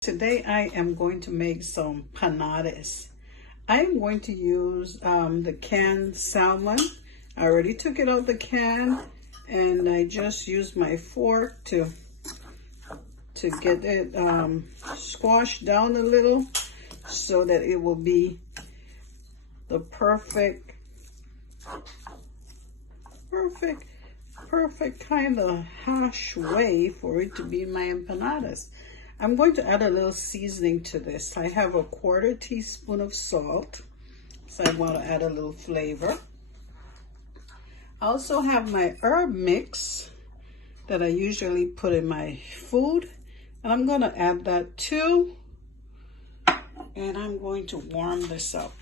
Today I am going to make some panades. I'm going to use the canned salmon. I already took it out the can and I just used my fork to get it squashed down a little so that it will be the perfect kind of hash way for it to be my empanadas. I'm going to add a little seasoning to this. I have a 1/4 teaspoon of salt, so I want to add a little flavor. I also have my herb mix that I usually put in my food, and I'm going to add that too. And I'm going to warm this up.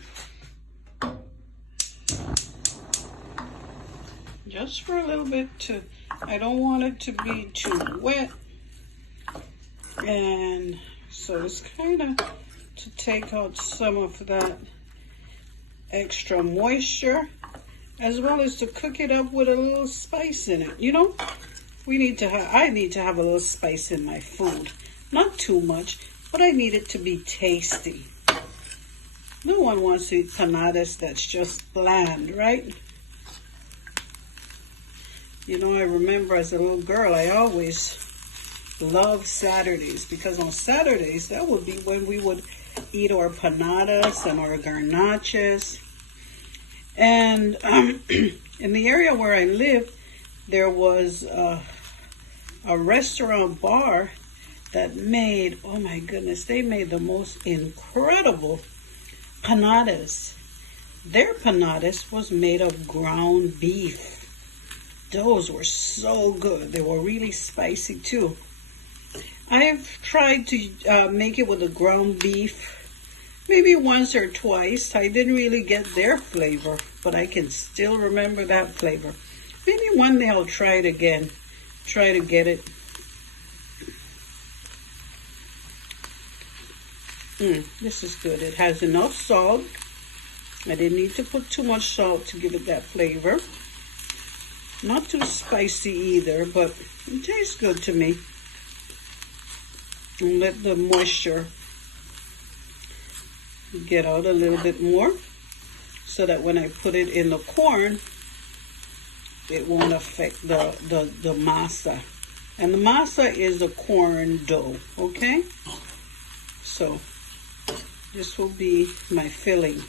Just for a little bit I don't want it to be too wet. And so it's kind of to take out some of that extra moisture, as well as to cook it up with a little spice in it. You know, I need to have a little spice in my food. Not too much, but I need it to be tasty. No one wants to eat panades that's just bland, right? You know, I remember as a little girl, I always love Saturdays, because on Saturdays that would be when we would eat our panadas and our garnaches. And in the area where I live, there was a restaurant bar that made, oh my goodness, they made the most incredible panades. Their panades was made of ground beef. Those were so good. They were really spicy too. I've tried to make it with the ground beef maybe once or twice. I didn't really get their flavor, but I can still remember that flavor. Maybe one day I'll try it again. Try to get it. This is good. It has enough salt. I didn't need to put too much salt to give it that flavor. Not too spicy either, but it tastes good to me. And let the moisture get out a little bit more so that when I put it in the corn, it won't affect the masa. And the masa is the corn dough, okay? So this will be my filling.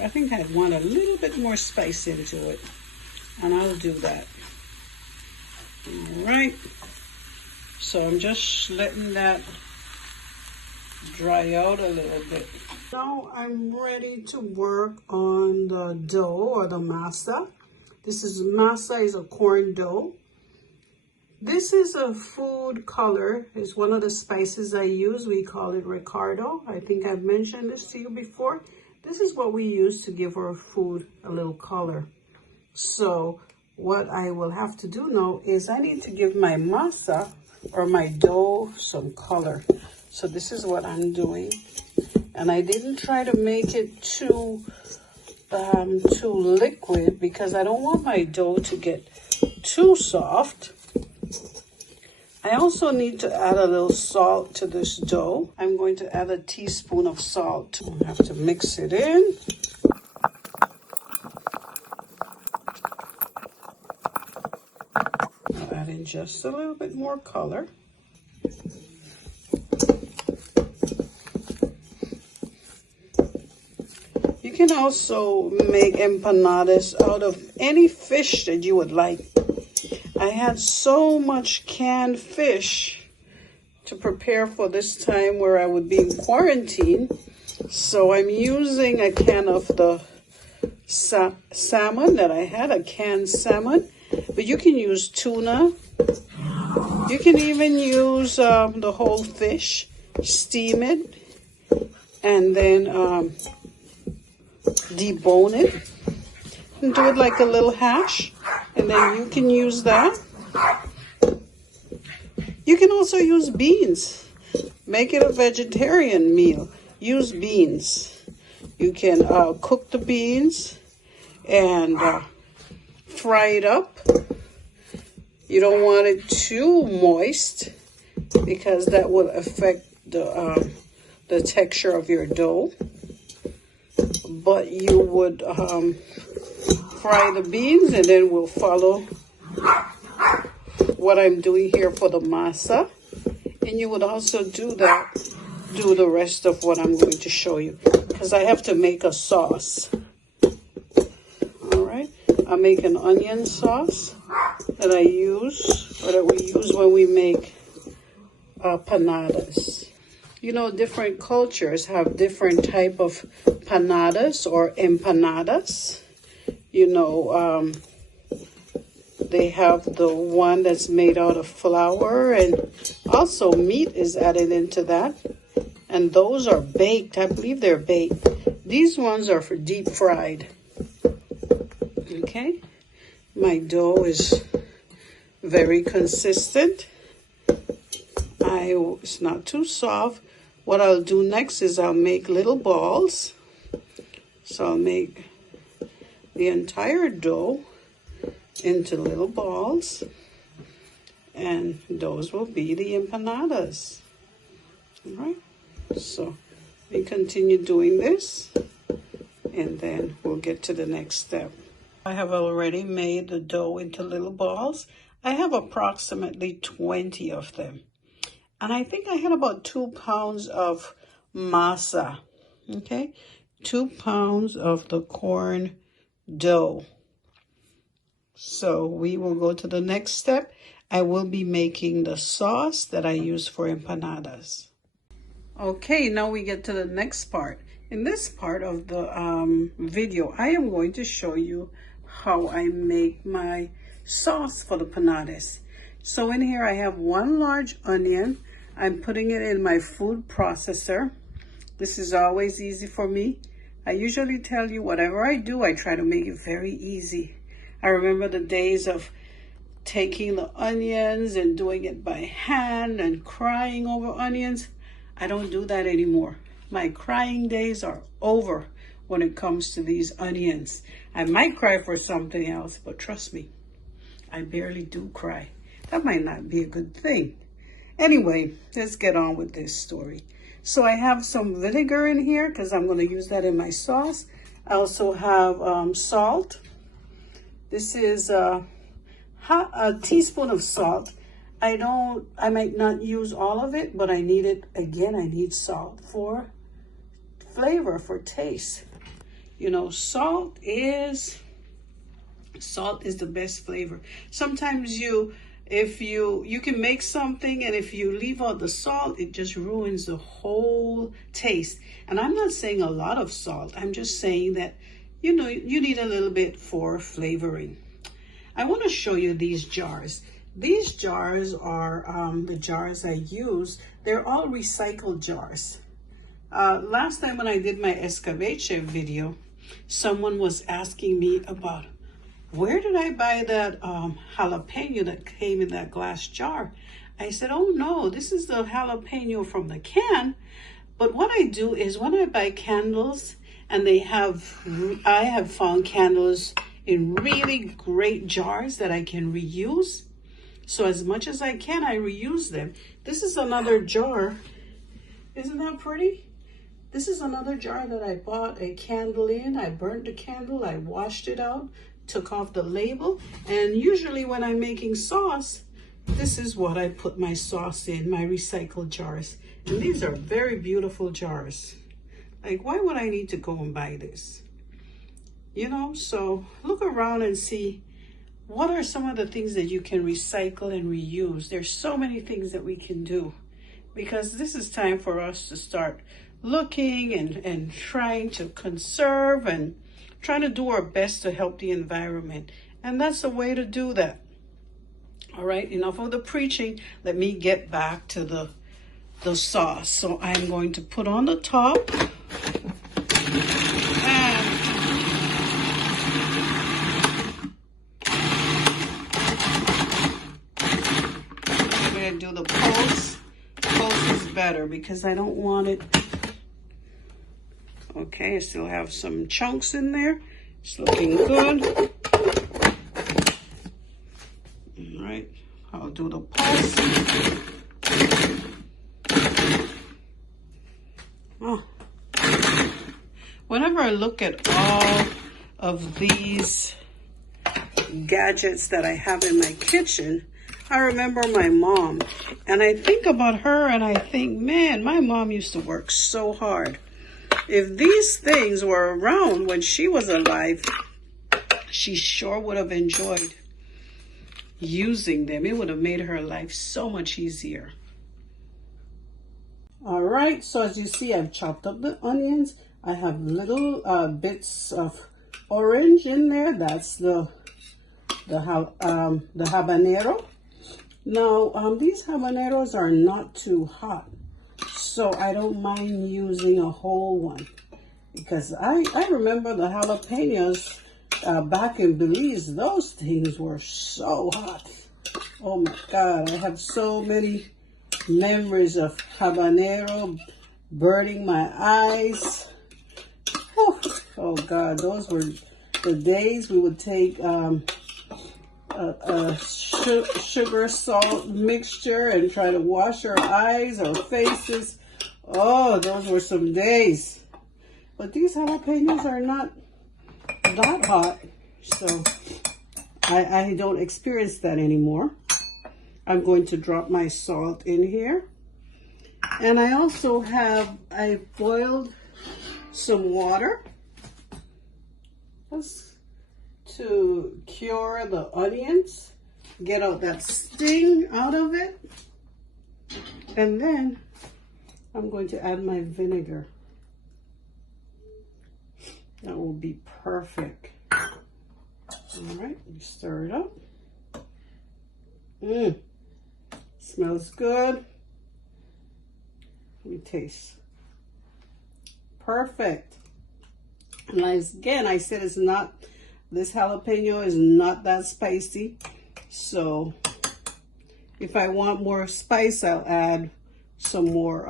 I think I want a little bit more spice into it, and I'll do that. All right. So I'm just letting that dry out a little bit. Now I'm ready to work on the dough, or the masa. Masa is a corn dough. This is a food color. It's one of the spices I use. We call it Ricardo. I think I've mentioned this to you before. This is what we use to give our food a little color. So what I will have to do now is I need to give my masa, or my dough, some color. So this is what I'm doing. And I didn't try to make it too liquid, because I don't want my dough to get too soft. I also need to add a little salt to this dough. I'm going to add a teaspoon of salt. I have to mix it in. I'll add in just a little bit more color. You can also make empanadas out of any fish that you would like. I had so much canned fish to prepare for this time where I would be in quarantine. So I'm using a can of the salmon that I had, a canned salmon. But you can use tuna. You can even use the whole fish, steam it, and then debone it, and do it like a little hash, and then you can use that. You can also use beans. Make it a vegetarian meal. Use beans. You can cook the beans and fry it up. You don't want it too moist. because that will affect the texture of your dough. But you would fry the beans, and then we'll follow what I'm doing here for the masa. And you would also do the rest of what I'm going to show you, because I have to make a sauce. All right, I make an onion sauce that I use, or that we use when we make panades. You know, different cultures have different type of panades or empanadas. You know, they have the one that's made out of flour, and also meat is added into that. And those are baked. I believe they're baked. These ones are for deep fried. Okay. My dough is very consistent. It's not too soft. What I'll do next is I'll make little balls. So I'll make the entire dough into little balls, and those will be the empanadas. All right, so we continue doing this, and then we'll get to the next step. I have already made the dough into little balls. I have approximately 20 of them, and I think I had about 2 pounds of masa. Okay, 2 pounds of the corn dough. So we will go to the next step. I will be making the sauce that I use for empanadas. Okay, now we get to the next part. In this part of the video, I am going to show you how I make my sauce for the panades. So in here I have 1 large onion. I'm putting it in my food processor. This is always easy for me. I usually tell you whatever I do, I try to make it very easy. I remember the days of taking the onions and doing it by hand and crying over onions. I don't do that anymore. My crying days are over when it comes to these onions. I might cry for something else, but trust me, I barely do cry. That might not be a good thing. Anyway, let's get on with this story. So I have some vinegar in here because I'm going to use that in my sauce. I also have salt. This is a teaspoon of salt. I might not use all of it, but I need it. Again, I need salt for flavor, for taste. You know, salt is the best flavor. Sometimes you can make something, and if you leave out the salt, it just ruins the whole taste. And I'm not saying a lot of salt. I'm just saying that, you know, you need a little bit for flavoring. I want to show you these jars. These jars are the jars I use. They're all recycled jars. Last time when I did my escabeche video, someone was asking me about, where did I buy that jalapeno that came in that glass jar? I said, oh no, this is the jalapeno from the can. But what I do is when I buy candles, and I have found candles in really great jars that I can reuse. So as much as I can, I reuse them. This is another jar. Isn't that pretty? This is another jar that I bought a candle in. I burnt the candle, I washed it out, took off the label, and usually when I'm making sauce, this is what I put my sauce in, my recycled jars. And these are very beautiful jars. Like, why would I need to go and buy this? You know, so look around and see what are some of the things that you can recycle and reuse. There's so many things that we can do, because this is time for us to start looking and trying to conserve and trying to do our best to help the environment. And that's a way to do that. All right, enough of the preaching. Let me get back to the sauce. So I'm going to put on the top. And I'm going to do the pulse. Pulse is better because I don't want it. Okay, I still have some chunks in there. It's looking good. All right, I'll do the pulse. look at all of these gadgets that I have in my kitchen, I remember my mom, and I think about her and I think, man, my mom used to work so hard. If these things were around when she was alive, she sure would have enjoyed using them. It would have made her life so much easier. All right, so as you see, I've chopped up the onions. I have little bits of orange in there. That's the habanero. Now, these habaneros are not too hot, so I don't mind using a whole one, because I remember the jalapenos back in Belize. Those things were so hot. Oh my God, I have so many memories of habanero burning my eyes. Whew. Oh God, those were the days we would take sugar salt mixture and try to wash our eyes, our faces. Oh, those were some days. But these jalapenos are not that hot, so I don't experience that anymore. I'm going to drop my salt in here, and I also I boiled some water just to cure the onions, get out that sting out of it. And then I'm going to add my vinegar. That will be perfect. All right, stir it up. Smells good. Let me taste. Perfect. And again, I said this jalapeno is not that spicy. So if I want more spice, I'll add some more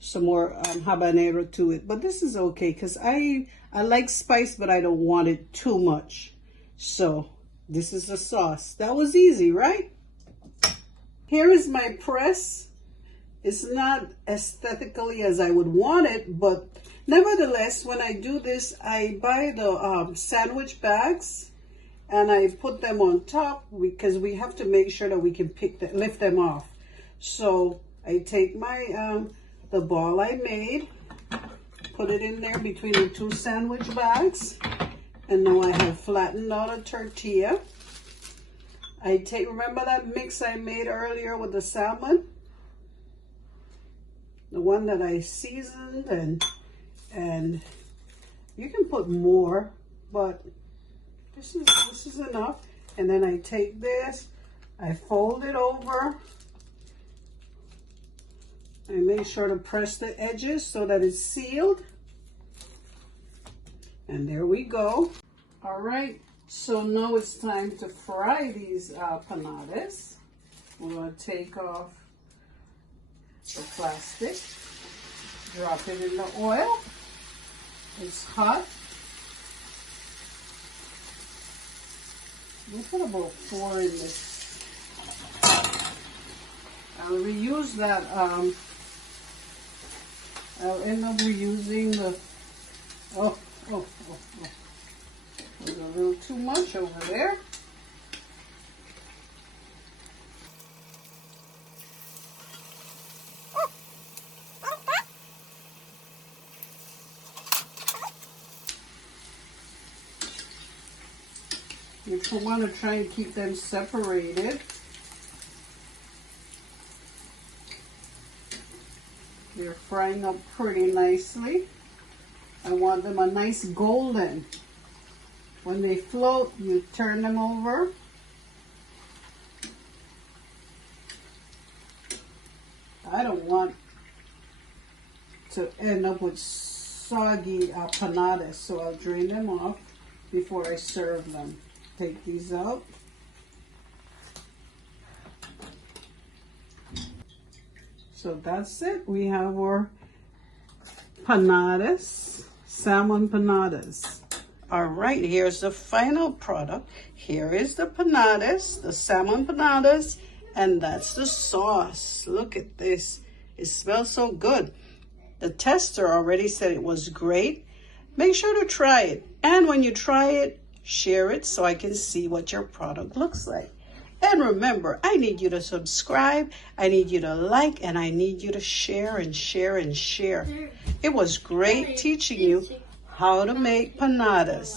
habanero to it. But this is okay, because I like spice, but I don't want it too much. So this is the sauce. That was easy, right? Here is my press. It's not aesthetically as I would want it, but nevertheless, when I do this, I buy the sandwich bags and I put them on top, because we have to make sure that we can lift them off. So I take my the ball I made, put it in there between the two sandwich bags, and now I have flattened out a tortilla. Remember that mix I made earlier with the salmon? The one that I seasoned, and you can put more, but this is enough. And then I take this, I fold it over, I make sure to press the edges so that it's sealed. And there we go. All right, so now it's time to fry these panades. We're going to take off the plastic, drop it in the oil. It's hot. We'll put about 4 in this. I'll reuse that. I'll end up reusing the. Oh. There's a little too much over there. You want to try and keep them separated. They're frying up pretty nicely. I want them a nice golden. When they float, you turn them over. I don't want to end up with soggy panades, so I'll drain them off before I serve them. Take these out. So that's it. We have our panades, salmon panades. All right, here's the final product. Here is the panades, the salmon panades, and that's the sauce. Look at this. It smells so good. The tester already said it was great. Make sure to try it. And when you try it, share it so I can see what your product looks like. And remember, I need you to subscribe, I need you to like, and I need you to share and share and share. It was great teaching you how to make panadas.